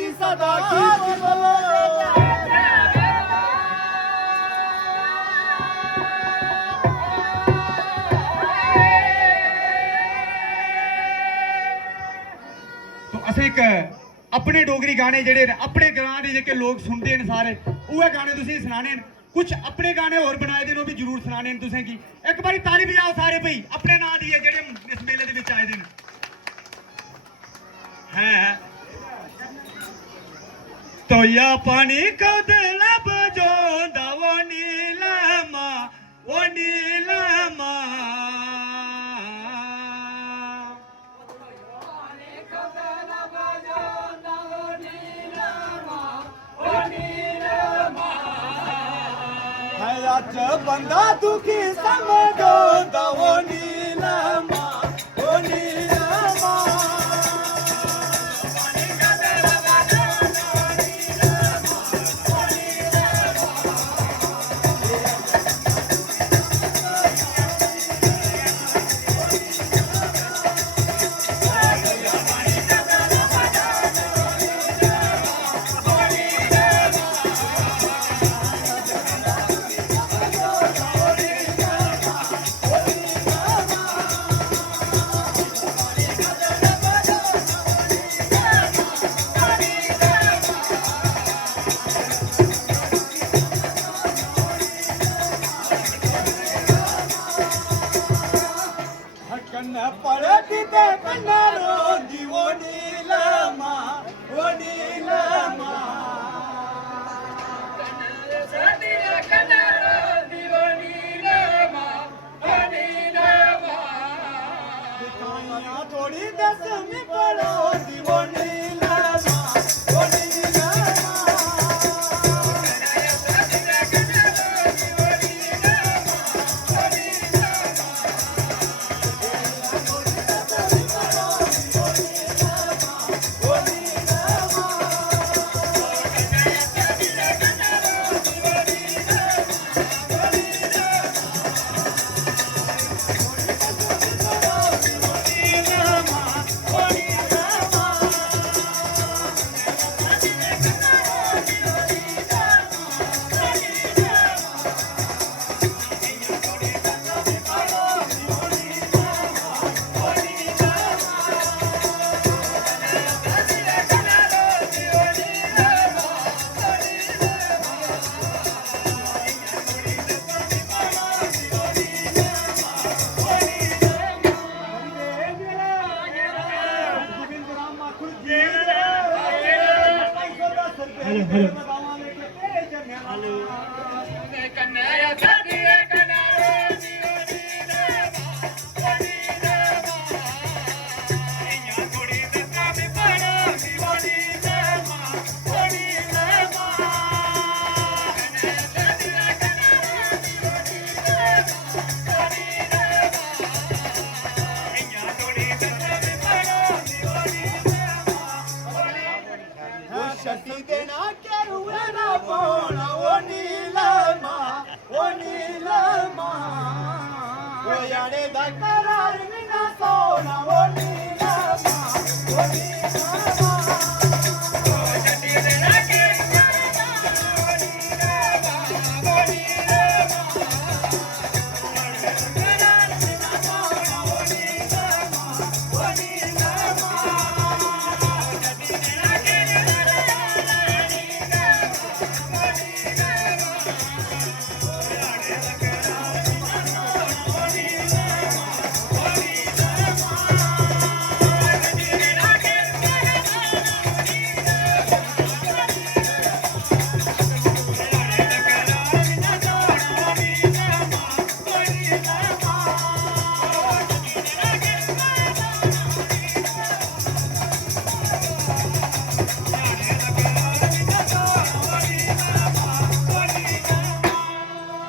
तेरी सदा की बोलो असें एक अपने डोगरी गाने जेह्ड़े अपने ग्रां दे जेह्के लोग सुनदे न सारे उ'ऐ गाने तुसेंगी सनाने न कुछ अपने गाने होर बनाए दे न ओह् भी जरूर सनाने न तुसें गी एक बारी ताली बजाओ सारे भाई अपने नां दी जेह्ड़े इस मेले दे विच आए दे न हैं तोया पानी कद लब जोंदा वो नीलमा अज बंदा दुखी समझो दवो नीलमा ओ नीलमा पड़ती ते कन्नरो दी वो नीलमा वो नीलमा थोड़ी दसवीं पढ़ो दी वो नीलमा वो नीलमा यारे दा करार बिना सोना वो नीलमा वो नीलमा